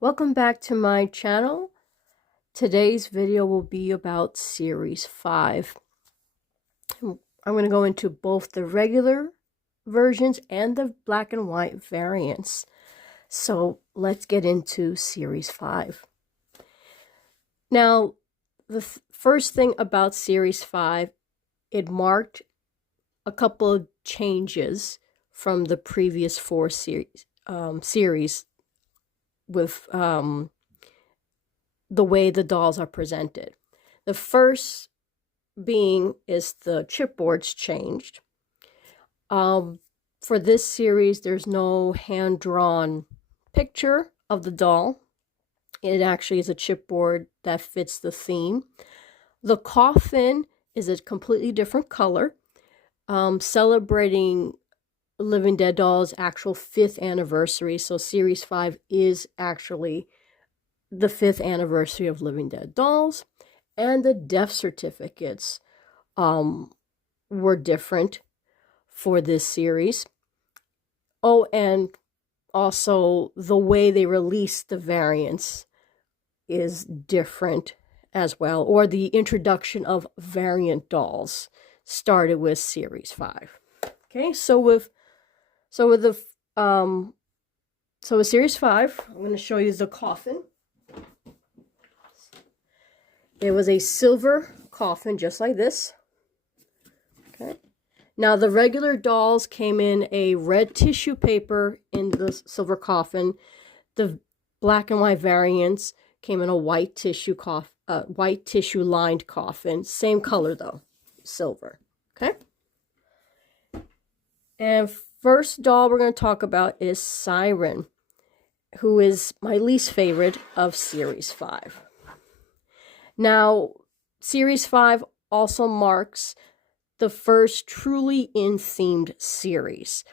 Welcome back to my channel. Today's video will be about Series 5. I'm going to go into both the regular versions and the black and white variants. So let's get into Series 5. Now, the first thing about Series 5, it marked a couple of changes from the previous four series with the way the dolls are presented. The first being is the chipboards changed. For this series, there's no hand-drawn picture of the doll. It actually is a chipboard that fits the theme. The coffin is a completely different color, celebrating Living Dead Doll's actual 5th anniversary. So Series 5 is actually the 5th anniversary of Living Dead Dolls, and the death certificates were different for this series. Oh, and also the way they released the variants is different as well, or the introduction of variant dolls started with Series 5. Okay, so with Series 5, I'm going to show you the coffin. It was a silver coffin, just like this. Okay. Now, the regular dolls came in a red tissue paper in the silver coffin. The black and white variants came in a white tissue lined coffin. Same color though, silver. Okay. And first doll we're going to talk about is Siren, who is my least favorite of Series 5. Now, Series 5 also marks the first truly in-themed series.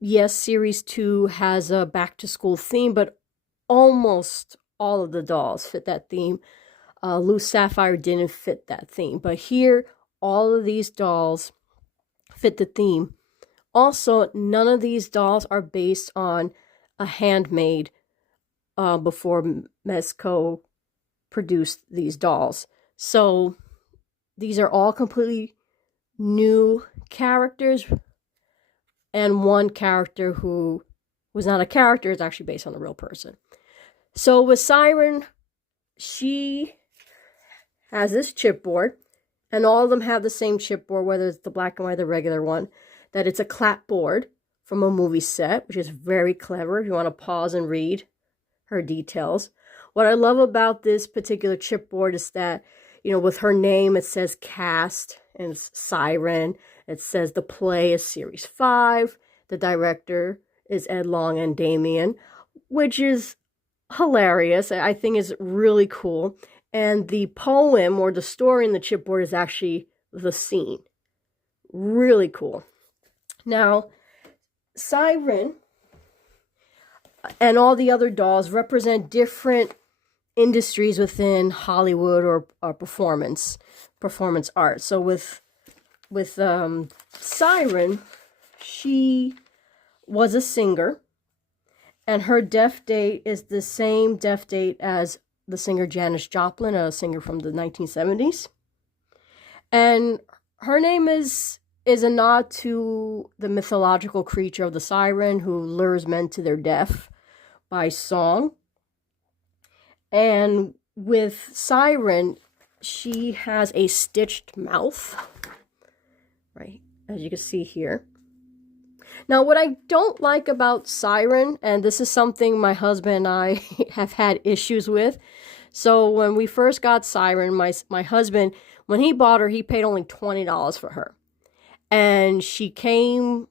Yes, Series 2 has a back-to-school theme, but almost all of the dolls fit that theme. Loose Sapphire didn't fit that theme, but here, all of these dolls fit the theme. Also, none of these dolls are based on a handmade before Mezco produced these dolls. So these are all completely new characters, and one character who was not a character is actually based on a real person. So with Siren, she has this chipboard, and all of them have the same chipboard, whether it's the black and white or the regular one, that it's a clapboard from a movie set, which is very clever if you want to pause and read her details. What I love about this particular chipboard is that, you know, with her name, it says cast and it's Siren. It says the play is Series 5. The director is Ed Long and Damien, which is hilarious. I think is really cool. And the poem or the story in the chipboard is actually the scene. Really cool. Now, Siren and all the other dolls represent different industries within Hollywood or performance art. So with Siren, she was a singer, and her death date is the same death date as the singer Janis Joplin, a singer from the 1970s. And her name is a nod to the mythological creature of the siren who lures men to their death by song. And with Siren, she has a stitched mouth, right, as you can see here. Now, what I don't like about Siren, and this is something my husband and I have had issues with. So when we first got Siren, my husband, when he bought her, he paid only $20 for her. And she came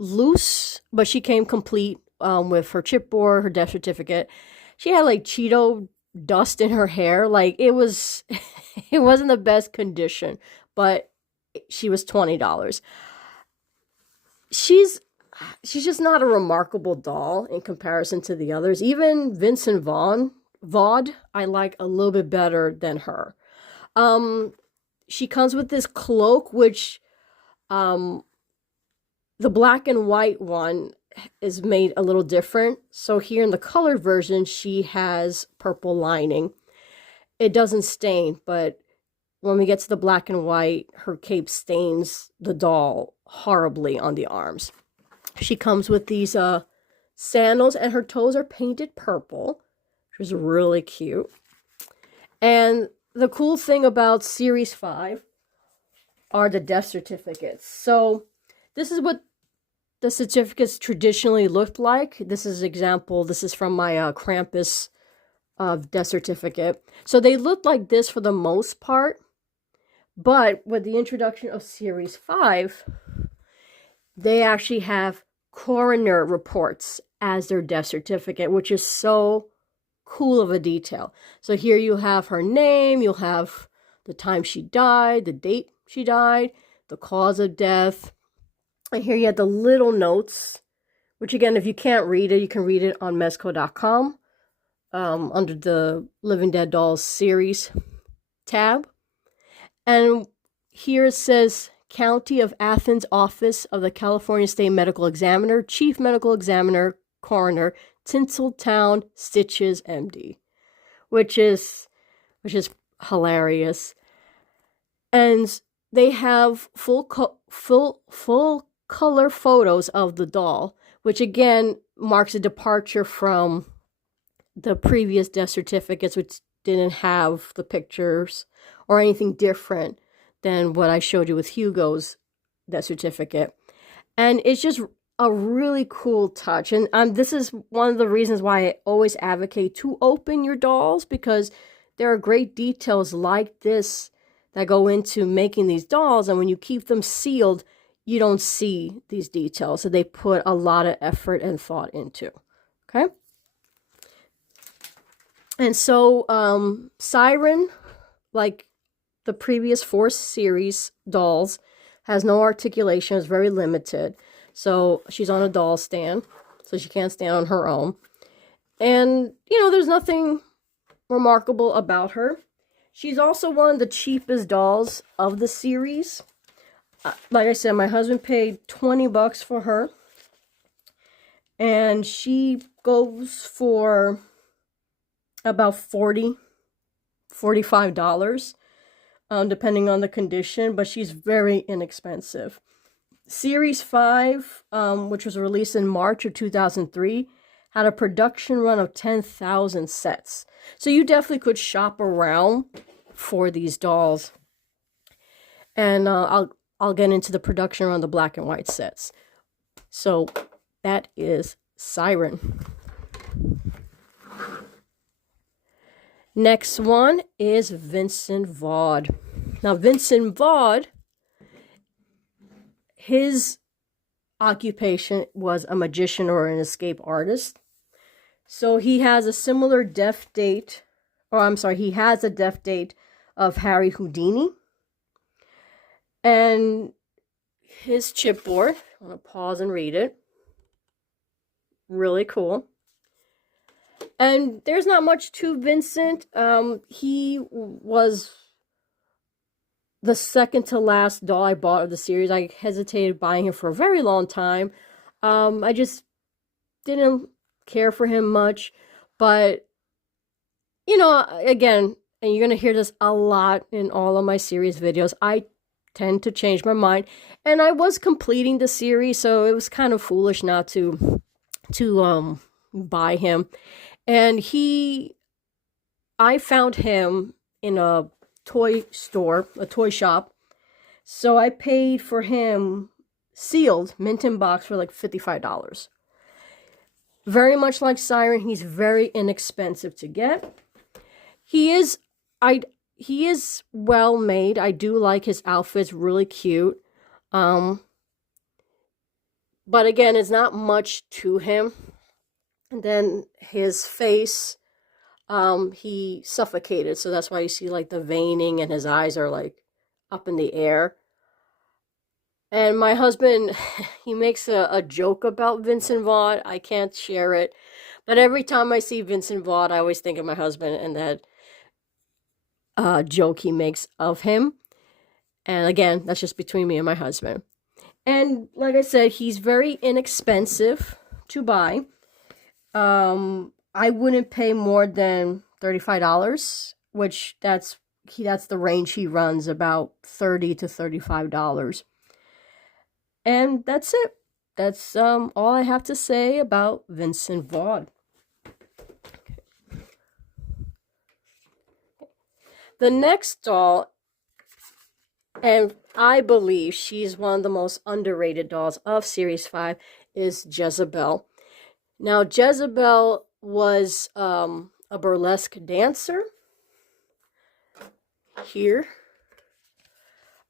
loose, but she came complete with her chipboard, her death certificate. She had like Cheeto dust in her hair. Like it wasn't the best condition, but she was $20. She's just not a remarkable doll in comparison to the others. Even Vincent Vaughn, I like a little bit better than her. She comes with this cloak, which the black and white one is made a little different. So here in the colored version, she has purple lining. It doesn't stain, but when we get to the black and white, her cape stains the doll horribly on the arms. She comes with these sandals, and her toes are painted purple, which is really cute. And the cool thing about Series 5 are the death certificates. So this is what the certificates traditionally looked like. This is example. This is from my Krampus death certificate. So they look like this for the most part. But with the introduction of Series 5, they actually have coroner reports as their death certificate, which is so cool of a detail. So here you have her name, you'll have the time she died, the date she died, the cause of death. And here you have the little notes, which again, if you can't read it, you can read it on Mezco.com under the Living Dead Dolls series tab. And here it says, County of Athens Office of the California State Medical Examiner, Chief Medical Examiner, Coroner, Tinseltown, Stitches, MD, which is hilarious. And they have full color photos of the doll, which again marks a departure from the previous death certificates, which didn't have the pictures or anything different than what I showed you with Hugo's death certificate. And it's just a really cool touch. And this is one of the reasons why I always advocate to open your dolls, because there are great details like this that go into making these dolls. And when you keep them sealed, you don't see these details. So they put a lot of effort and thought into. Okay. And so Siren, like the previous 4 series dolls, has no articulation, is very limited. So she's on a doll stand, so she can't stand on her own. And, you know, there's nothing remarkable about her. She's also one of the cheapest dolls of the series. Like I said, my husband paid $20 for her. And she goes for about $45, depending on the condition, but she's very inexpensive. Series 5, which was released in March of 2003, had a production run of 10,000 sets. So you definitely could shop around for these dolls. And I'll get into the production run, the black and white sets. So that is Siren. Next one is Vincent Vaughn. Now, Vincent Vaughn, his occupation was a magician or an escape artist. So he has a similar death date, he has a death date of Harry Houdini. And his chipboard, I'm going to pause and read it. Really cool. And there's not much to Vincent. He was the second to last doll I bought of the series. I hesitated buying him for a very long time. I just didn't care for him much. But, you know, again, and you're going to hear this a lot in all of my series videos, I tend to change my mind. And I was completing the series, so it was kind of foolish not to buy him. And I found him in a toy store, a toy shop. So I paid for him sealed, mint in box, for like $55. Very much like Siren, he's very inexpensive to get. He is well made. I do like his outfits, really cute. But again, it's not much to him. And then his face, he suffocated. So that's why you see like the veining and his eyes are like up in the air. And my husband, he makes a joke about Vincent Vaughn. I can't share it. But every time I see Vincent Vaughn, I always think of my husband and that joke he makes of him. And again, that's just between me and my husband. And like I said, he's very inexpensive. to buy. I wouldn't pay more than $35, which that's the range he runs, about $30 to $35. And that's it. That's all I have to say about Vincent Vaughn. The next doll, and I believe she's one of the most underrated dolls of Series 5, is Jezebel. Now, Jezebel was a burlesque dancer. Here.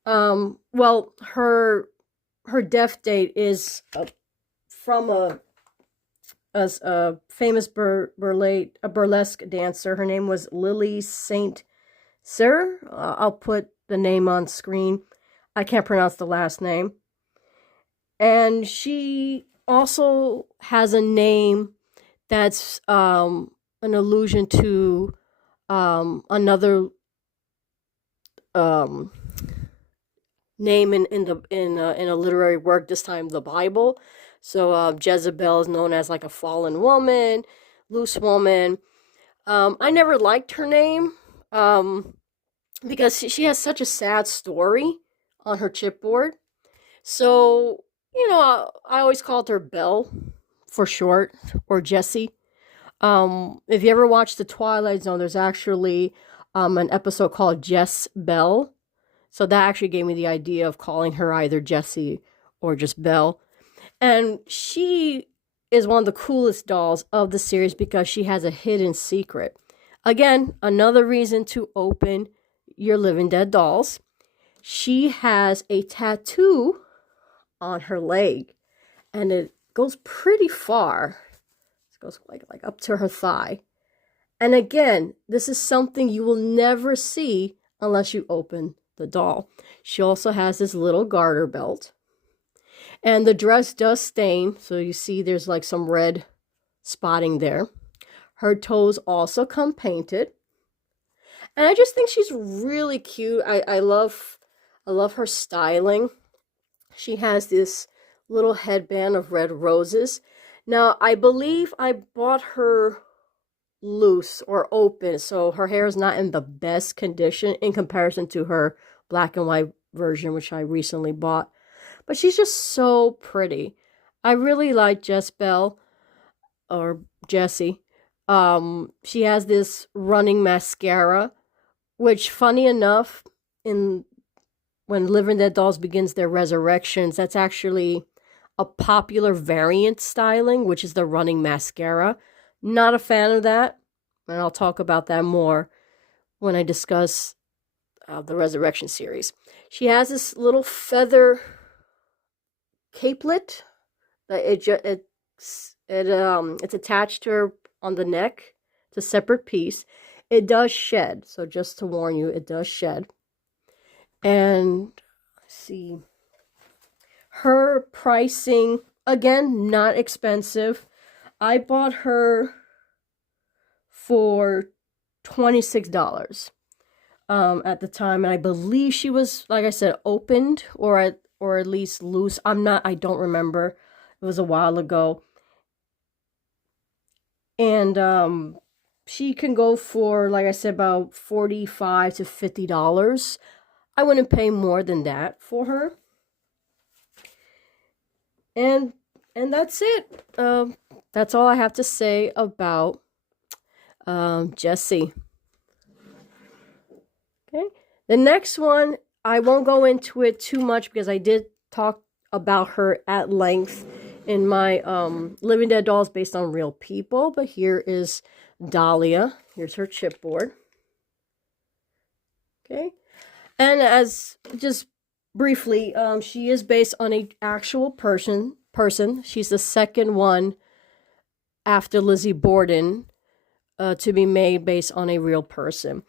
Well, her death date is from a famous burlesque dancer. Her name was Lily St. Cyr. I'll put the name on screen. I can't pronounce the last name. And she also has a name that's an allusion to another name in a literary work, this time the Bible. So Jezebel is known as like a fallen woman, loose woman. I never liked her name because she has such a sad story on her chipboard. So, I always called her Belle for short, or Jessie. If you ever watched The Twilight Zone, there's actually an episode called Jess Belle. So that actually gave me the idea of calling her either Jessie or just Belle. And she is one of the coolest dolls of the series because she has a hidden secret. Again, another reason to open your Living Dead dolls. She has a tattoo on her leg, and it goes pretty far. It goes like up to her thigh. And again, this is something you will never see unless you open the doll. She also has this little garter belt. And the dress does stain, so you see there's like some red spotting there. Her toes also come painted. And I just think she's really cute. I love her styling. She has this little headband of red roses. Now, I believe I bought her loose or open, so her hair is not in the best condition in comparison to her black and white version, which I recently bought. But she's just so pretty. I really like Jezebel, or Jessie. She has this running mascara, which, funny enough, when Living Dead Dolls begins their resurrections, that's actually a popular variant styling, which is the running mascara. Not a fan of that, and I'll talk about that more when I discuss the Resurrection series. She has this little feather capelet that it's attached to her on the neck. It's a separate piece. It does shed, so just to warn you, it does shed. And let's see, her pricing, again, not expensive. I bought her for $26 at the time, and I believe she was, like I said, opened or at least loose. I don't remember. It was a while ago. And she can go for, like I said, about $45 to $50. I wouldn't pay more than that for her. And that's it. That's all I have to say about Jessie. Okay. The next one, I won't go into it too much because I did talk about her at length in my Living Dead Dolls based on real people. But here is Dahlia. Here's her chipboard. Okay. And as just briefly, she is based on an actual person. She's the second one after Lizzie Borden to be made based on a real person.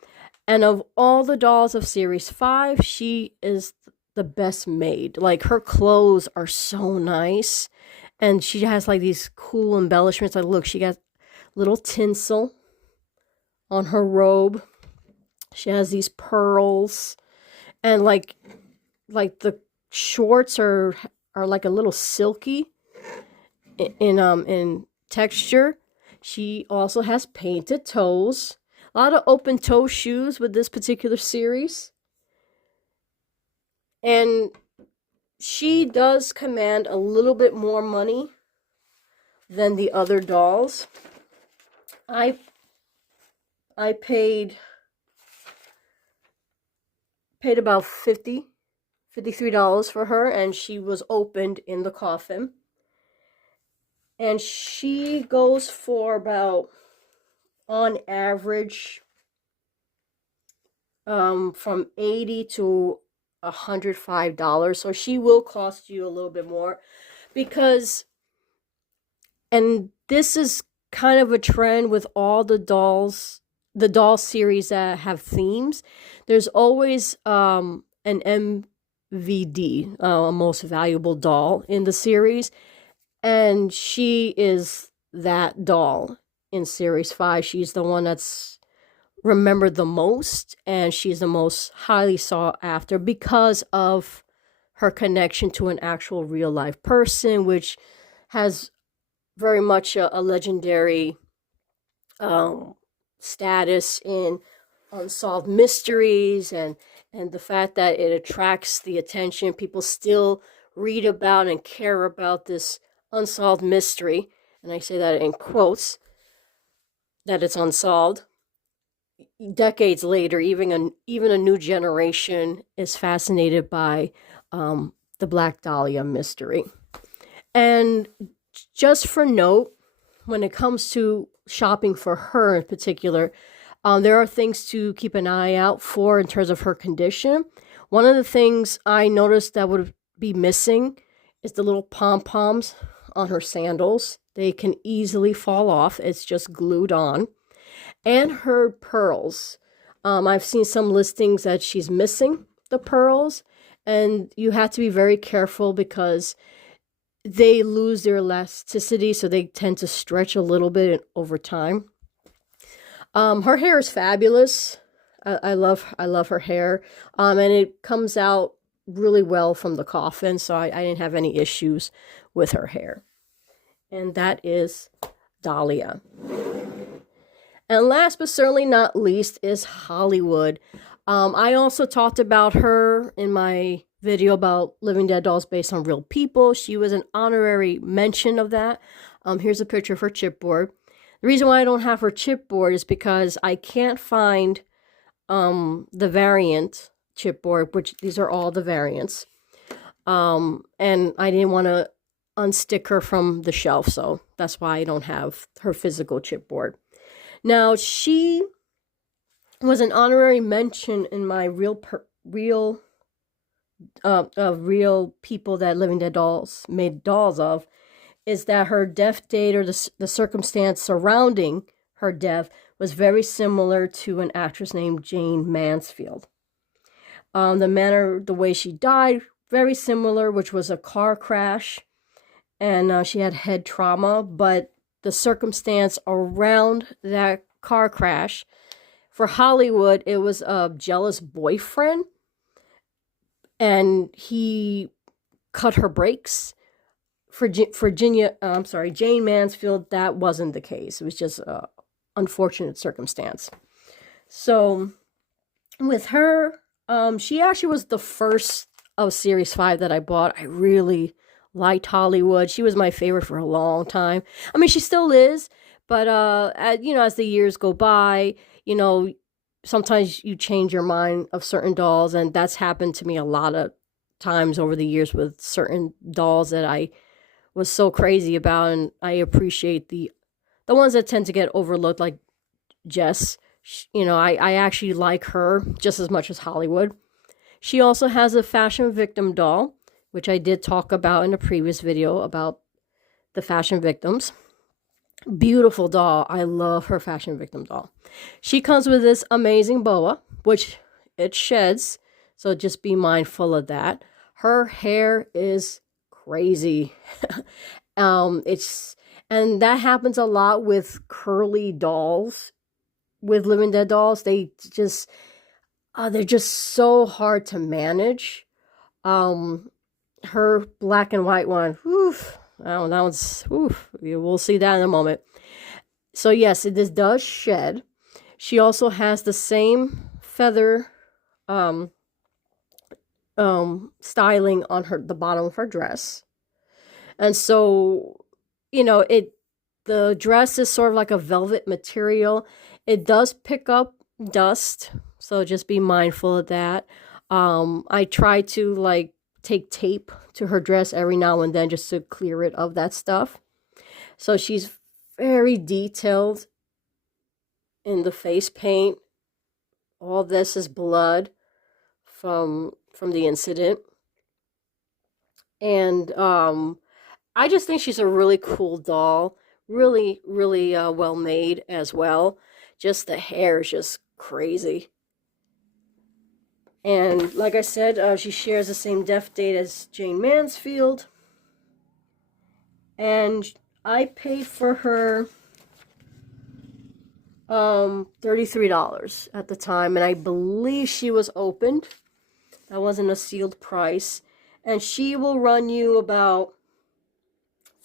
And of all the dolls of Series 5, she is the best made. Like, her clothes are so nice. And she has like these cool embellishments. Like, look, she got little tinsel on her robe. She has these pearls. And like the shorts are like a little silky. in texture. She also has painted toes. A lot of open toe shoes with this particular series. And she does command a little bit more money than the other dolls. I paid about $53 for her, and she was opened in the coffin. And she goes for about, on average, from $80 to $105. So she will cost you a little bit more because, and this is kind of a trend with all the dolls, the doll series that have themes. There's always an MVD, a most valuable doll in the series, and she is that doll in series 5. She's the one that's remembered the most, and she's the most highly sought after because of her connection to an actual real life person, which has very much a legendary status in unsolved mysteries, and the fact that it attracts the attention. People still read about and care about this unsolved mystery, and I say that in quotes, that it's unsolved. Decades later, even a new generation is fascinated by the Black Dahlia mystery. And just for note, when it comes to shopping for her in particular, there are things to keep an eye out for in terms of her condition. One of the things I noticed that would be missing is the little pom-poms on her sandals. They can easily fall off. It's just glued on. And her pearls. I've seen some listings that she's missing the pearls, and you have to be very careful because they lose their elasticity, so they tend to stretch a little bit over time. Her hair is fabulous. I love her hair, and it comes out really well from the coffin, so I didn't have any issues with her hair. And that is Dahlia. And last but certainly not least is Hollywood. I also talked about her in my video about Living Dead dolls based on real people. She was an honorary mention of that. Here's a picture of her chipboard. The reason why I don't have her chipboard is because I can't find the variant chipboard, which these are all the variants. And I didn't want to unstick her from the shelf, so that's why I don't have her physical chipboard. Now, she was an honorary mention in my real people that Living Dead dolls made dolls of, is that her death date, or the circumstance surrounding her death, was very similar to an actress named Jayne Mansfield. The way she died, very similar, which was a car crash, and she had head trauma, but the circumstance around that car crash, for Hollywood, it was a jealous boyfriend, and he cut her brakes. For Jayne Mansfield, that wasn't the case. It was just an unfortunate circumstance. So with her, she actually was the first of Series 5 that I bought. I really liked Hollywood. She was my favorite for a long time. I mean, she still is, but as the years go by, sometimes you change your mind of certain dolls, and that's happened to me a lot of times over the years with certain dolls that I was so crazy about, and I appreciate the ones that tend to get overlooked, like Jess. I actually like her just as much as Hollywood. She also has a Fashion Victim doll, which I did talk about in a previous video about the Fashion Victims. Beautiful doll. I love her Fashion Victim doll. She comes with this amazing boa, which it sheds, so just be mindful of that. Her hair is crazy. And that happens a lot with curly dolls, with Living Dead dolls. They're just so hard to manage. Her black and white one, That one's, oof, we'll see that in a moment. So yes, this does shed. She also has the same feather styling on the bottom of her dress. And so, the dress is sort of like a velvet material. It does pick up dust, so just be mindful of that. I try to like take tape to her dress every now and then just to clear it of that stuff. So she's very detailed in the face paint. All this is blood from the incident. And I just think she's a really cool doll. Really, really well made as well. Just the hair is just crazy. And like I said, she shares the same death date as Jayne Mansfield. And I paid for her $33 at the time, and I believe she was opened. That wasn't a sealed price. And she will run you about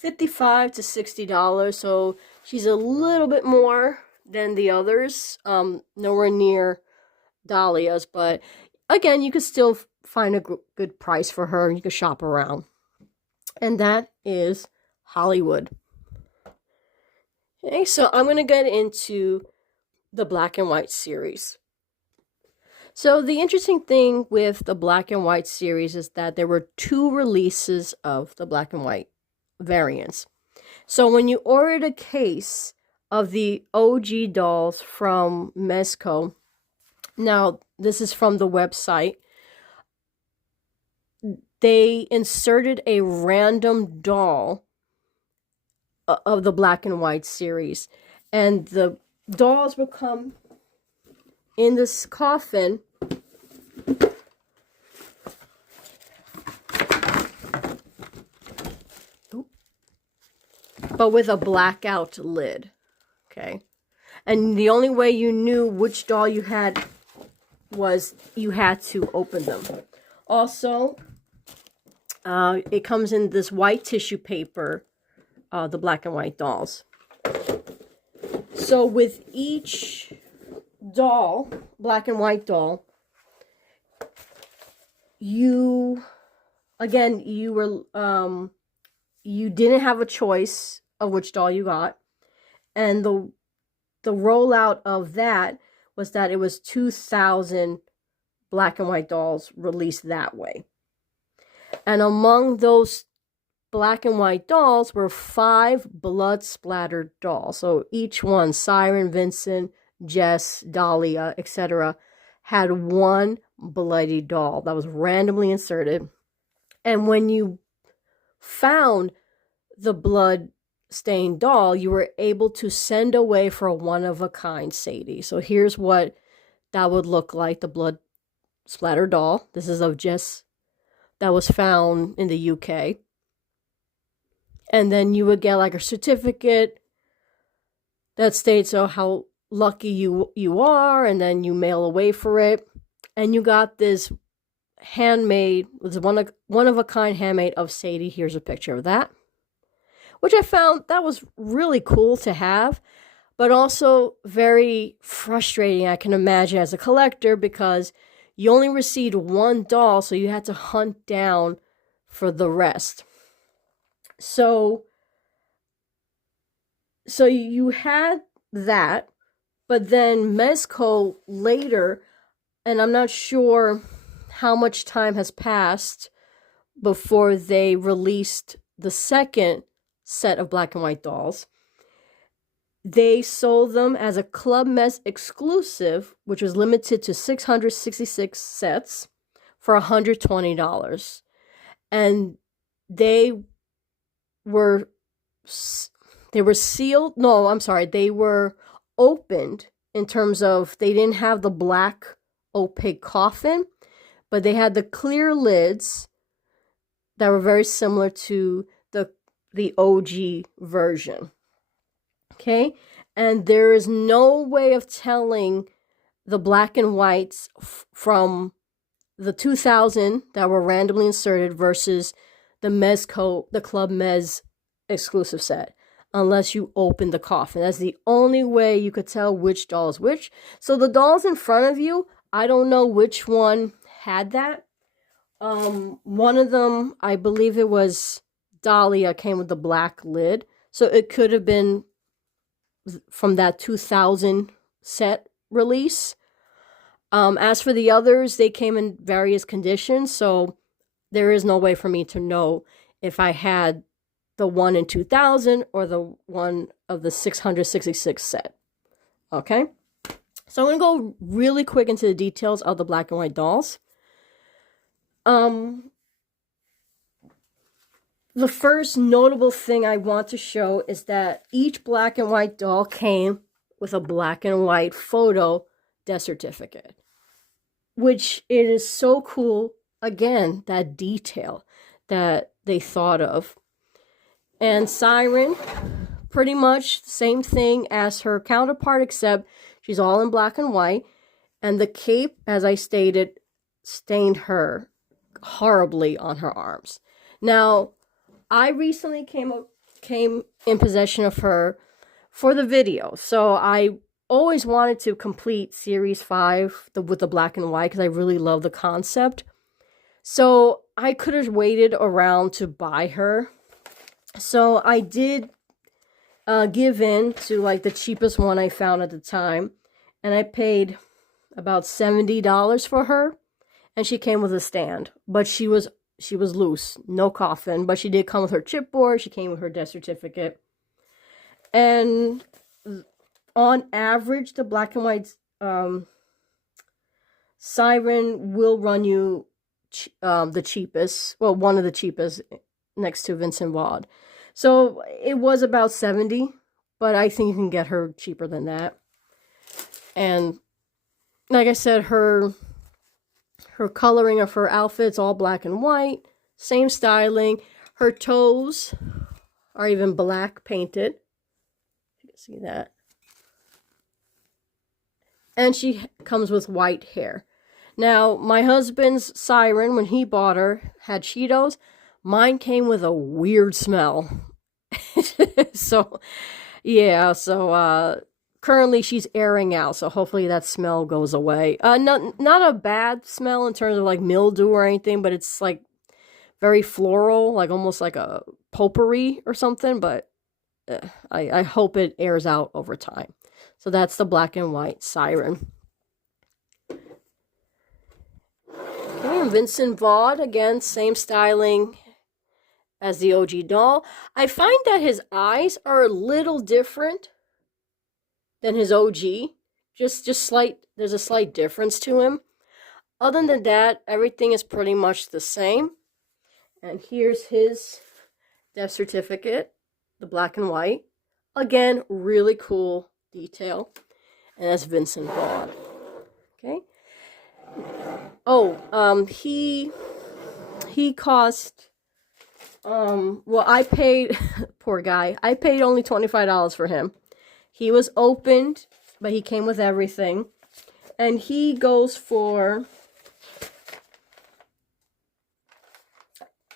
$55 to $60, so she's a little bit more than the others. Nowhere near Dahlia's, but again, you could still find a good price for her. You could shop around. And that is Hollywood. Okay, so I'm going to get into the black and white series. So the interesting thing with the black and white series is that there were 2 releases of the black and white variants. So when you ordered a case of the OG dolls from Mezco, now this is from the website, they inserted a random doll of the black and white series, and the dolls will come in this coffin but with a blackout lid. Okay, and the only way you knew which doll you had was you had to open them. Also, it comes in this white tissue paper, the black and white dolls. So with each doll, black and white doll, you didn't have a choice of which doll you got, and the rollout of that was that it was 2,000 black and white dolls released that way. And among those black and white dolls were 5 blood-splattered dolls. So each one, Siren, Vincent, Jess, Dahlia, etc., had one bloody doll that was randomly inserted. And when you found the blood-stained doll, you were able to send away for a one-of-a-kind Sadie. So here's what that would look like, the blood-splattered doll. This is of Jess, that was found in the UK. And then you would get like a certificate that states how lucky you are, and then you mail away for it. And you got this handmade, was one of a kind handmade of Sadie. Here's a picture of that, which I found that was really cool to have, but also very frustrating, I can imagine, as a collector, because you only received one doll, so you had to hunt down for the rest. So you had that, but then Mezco later, and I'm not sure how much time has passed before they released the second set of black and white dolls. They sold them as a Club Mez exclusive, which was limited to 666 sets for $120. And they were sealed. No, I'm sorry. They were opened in terms of they didn't have the black opaque coffin, but they had the clear lids that were very similar to the OG version. Okay, and there is no way of telling the black and whites from the 2,000 that were randomly inserted versus the Mezco, the Club Mez exclusive set unless you open the coffin. That's the only way you could tell which doll is which. So the dolls in front of you, I don't know which one had that. One of them, I believe it was Dahlia, came with the black lid. So it could have been from that 2000 set release. As for the others, they came in various conditions, so there is no way for me to know if I had the one in 2000 or the one of the 666 set. Okay? So I'm going to go really quick into the details of the black and white dolls. The first notable thing I want to show is that each black and white doll came with a black and white photo death certificate, which it is so cool. Again, that detail that they thought of. And Siren, pretty much the same thing as her counterpart, except she's all in black and white. And the cape, as I stated, stained her horribly on her arms. Now, I recently came in possession of her for the video. So I always wanted to complete Series 5 with the black and white because I really love the concept. So I could have waited around to buy her. So I did give in to like the cheapest one I found at the time. And I paid about $70 for her. And she came with a stand. But she was loose. No coffin. But she did come with her chipboard. She came with her death certificate. And on average, the black and white Siren will run you the cheapest. Well, one of the cheapest next to Vincent Vaughn. So it was about $70, but I think you can get her cheaper than that. And like I said, her coloring of her outfit's all black and white, same styling. Her toes are even black painted. You can see that. And she comes with white hair. Now, my husband's Siren, when he bought her, had Cheetos. Mine came with a weird smell. So, yeah, currently she's airing out, so hopefully that smell goes away. Not a bad smell in terms of like mildew or anything, but it's like very floral, like almost like a potpourri or something, but I hope it airs out over time. So that's the black and white Siren. Okay, and Vincent Vaughn, again, same styling as the OG doll. I find that his eyes are a little different than his OG. Just slight, there's a slight difference to him. Other than that, everything is pretty much the same. And here's his death certificate, the black and white. Again, really cool detail. And that's Vincent Vaughn. Okay. Oh, he cost, well, I paid, poor guy, I paid only $25 for him. He was opened, but he came with everything. And he goes for,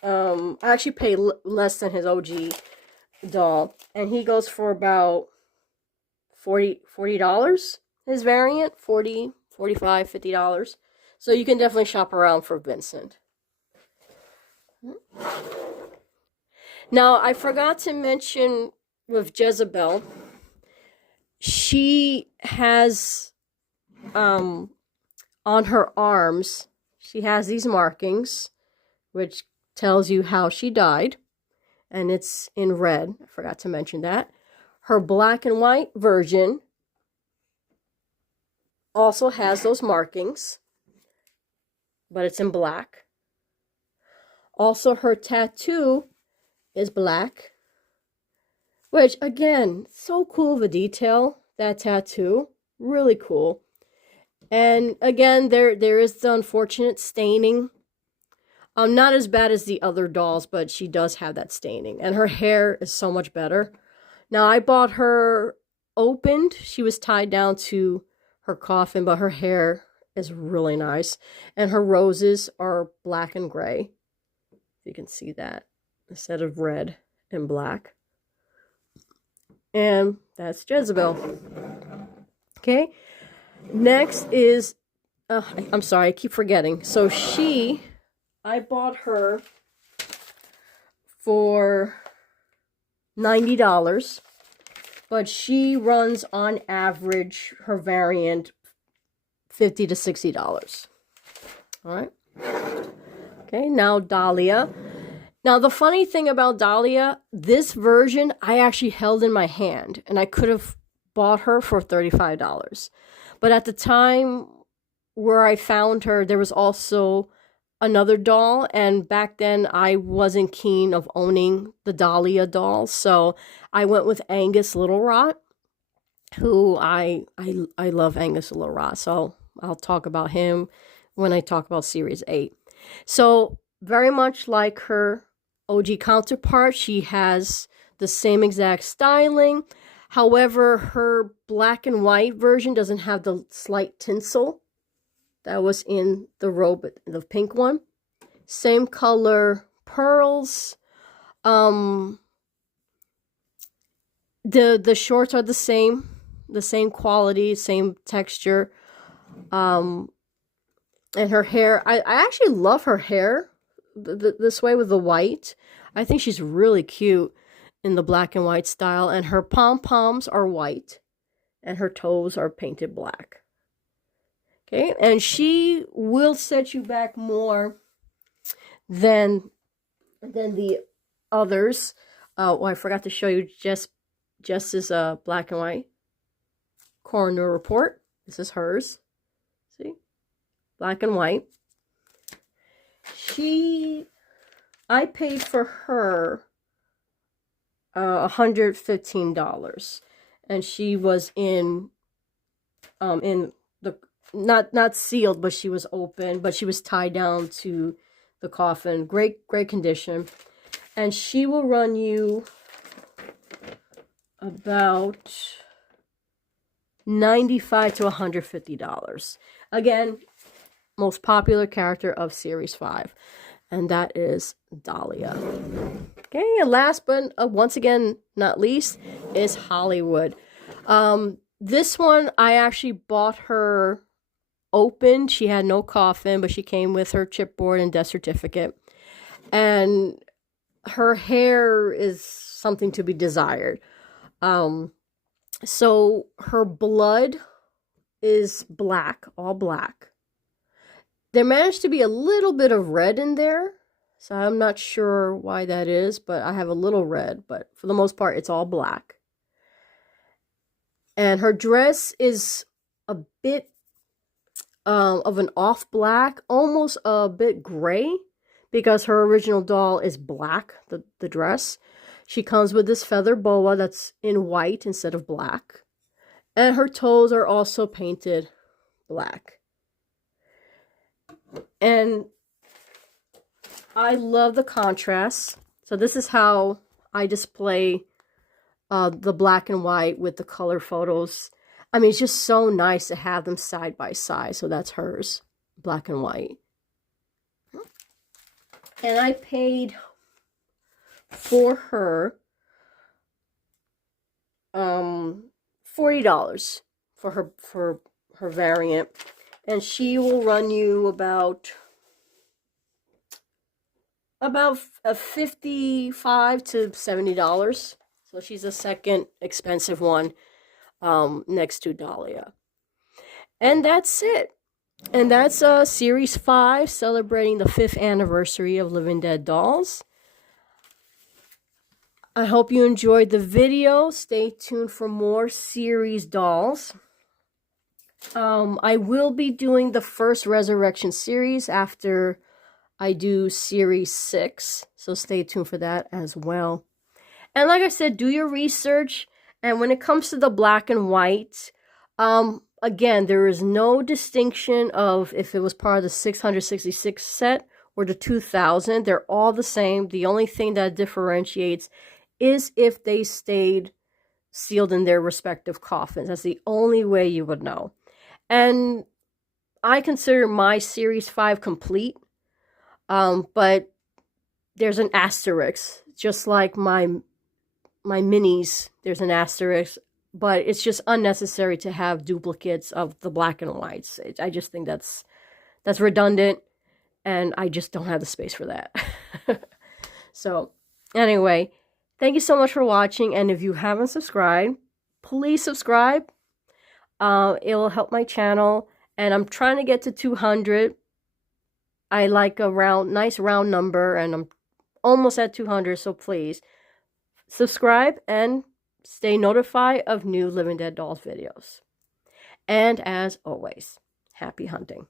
I actually paid less than his OG doll. And he goes for about $40, his variant, $40, $45, $50. So you can definitely shop around for Vincent. Now, I forgot to mention with Jezebel, she has, on her arms, she has these markings, which tells you how she died. And it's in red. I forgot to mention that. Her black and white version also has those markings, but it's in black. Also, her tattoo is black, which, again, so cool of a detail, that tattoo. Really cool. And, again, there is the unfortunate staining. Not as bad as the other dolls, but she does have that staining. And her hair is so much better. Now, I bought her opened. She was tied down to her coffin, but her hair is really nice. And her roses are black and gray. You can see that instead of red and black. And that's Jezebel. Okay. Next is, I'm sorry, I keep forgetting. So I bought her for $90, but she runs on average her variant $50 to $60. All right. Okay, now Dahlia. Now, the funny thing about Dahlia, this version I actually held in my hand, and I could have bought her for $35. But at the time where I found her, there was also another doll, and back then I wasn't keen of owning the Dahlia dolls, so I went with Angus Little Rot, who I love Angus Little Rot, so I'll talk about him when I talk about Series 8. So, very much like her OG counterpart, she has the same exact styling. However, her black and white version doesn't have the slight tinsel that was in the robe, the pink one. Same color pearls. The shorts are the same quality, same texture. And her hair, I actually love her hair this way with the white. I think she's really cute in the black and white style, and her pom-poms are white and her toes are painted black. Okay, and she will set you back more than the others. Oh, I forgot to show you Jess's black and white Coroner report. This is hers. See? Black and white. I paid for her $115, and she was in the not sealed, but she was open, but she was tied down to the coffin. Great condition, and she will run you about $95 to $150. Again, most popular character of Series 5, and that is Dahlia. Okay, and last but once again not least is Hollywood. This one I actually bought her open. She had no coffin, but she came with her chipboard and death certificate, and her hair is something to be desired. So her blood is black, all black. There managed to be a little bit of red in there, so I'm not sure why that is, but I have a little red, but for the most part, it's all black. And her dress is a bit of an off black, almost a bit gray, because her original doll is black, the dress. She comes with this feather boa that's in white instead of black. And her toes are also painted black. And I love the contrast. So this is how I display the black and white with the color photos. I mean, it's just so nice to have them side by side. So that's hers, black and white. And I paid for her $40 for her variant, and she will run you about $55 to $70. So she's the second expensive one, next to Dahlia. And that's it. And that's Series 5, celebrating the 5th anniversary of Living Dead Dolls. I hope you enjoyed the video. Stay tuned for more series dolls. I will be doing the first Resurrection series after I do Series 6. So stay tuned for that as well. And like I said, do your research. And when it comes to the black and white, again, there is no distinction of if it was part of the 666 set or the 2000. They're all the same. The only thing that differentiates is if they stayed sealed in their respective coffins. That's the only way you would know. And I consider my Series 5 complete, but there's an asterisk, just like my my minis, there's an asterisk, but it's just unnecessary to have duplicates of the black and whites. I just think that's redundant, and I just don't have the space for that. So, anyway, thank you so much for watching, and if you haven't subscribed, please subscribe. It will help my channel, and I'm trying to get to 200. I like a nice round number, and I'm almost at 200, so please subscribe and stay notified of new Living Dead Dolls videos. And as always, happy hunting.